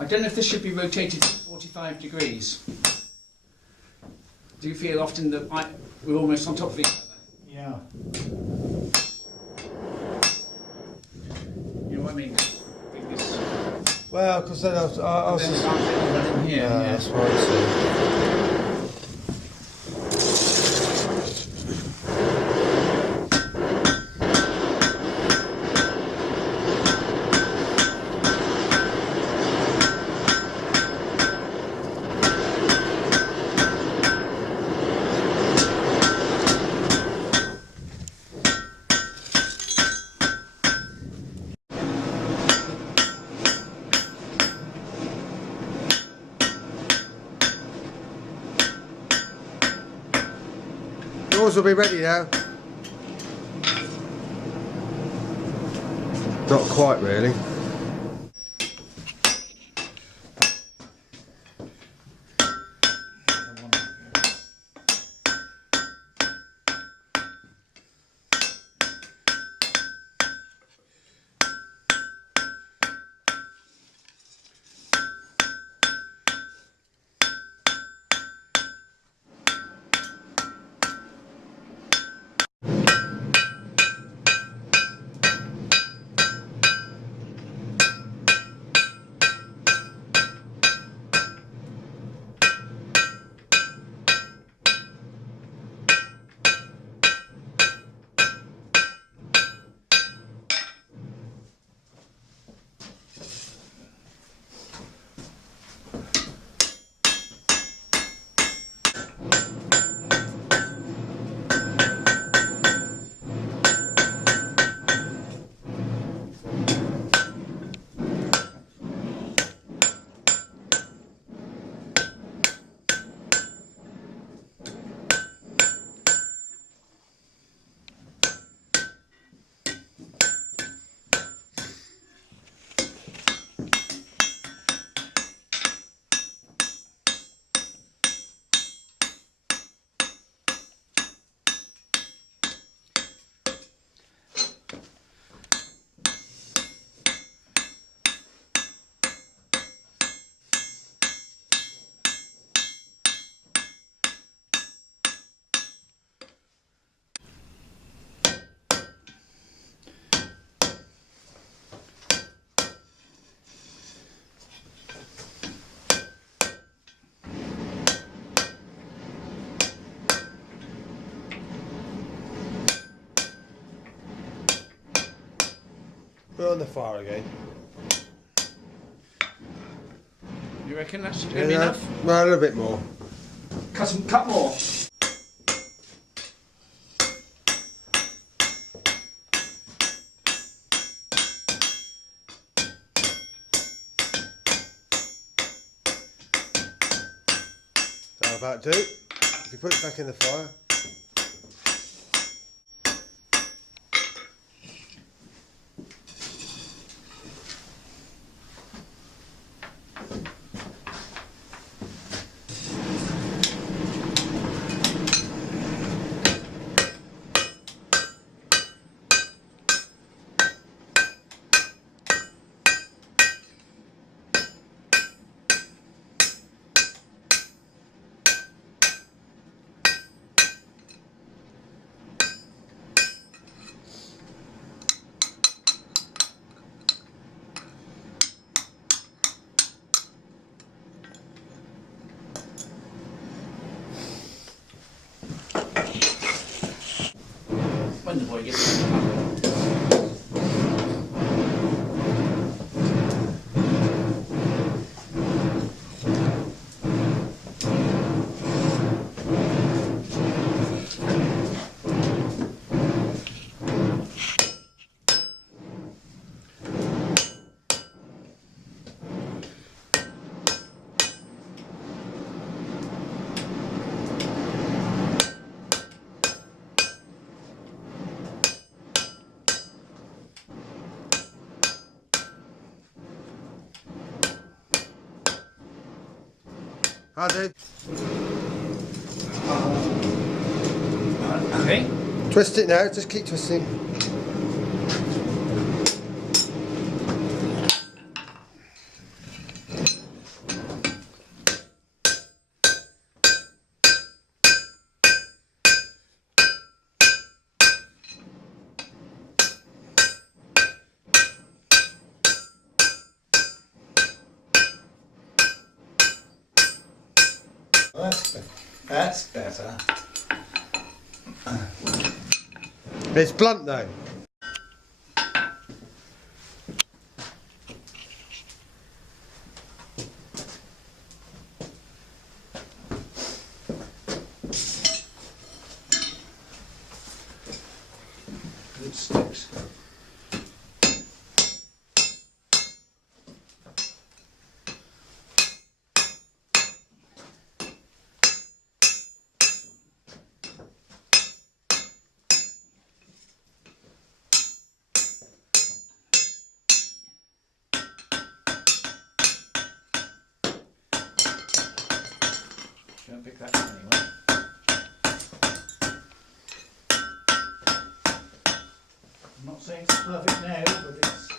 I don't know if this should be rotated 45 degrees. Do you feel often that we're almost on top of each other? Yeah. You know what I mean? Well, because then I was Then just... start getting that in here. Yeah. That's what I see. Yours will be ready now. Not quite, really. Put it on the fire again. You reckon that should be enough? Well, a little bit more. Cut more. That'll about do. If you put it back in the fire. When the boy gets it. I do. Okay. Twist it now, just keep twisting. Well, that's better. It's blunt though. It sticks. Don't pick that up anyway. I'm not saying it's perfect now, but it's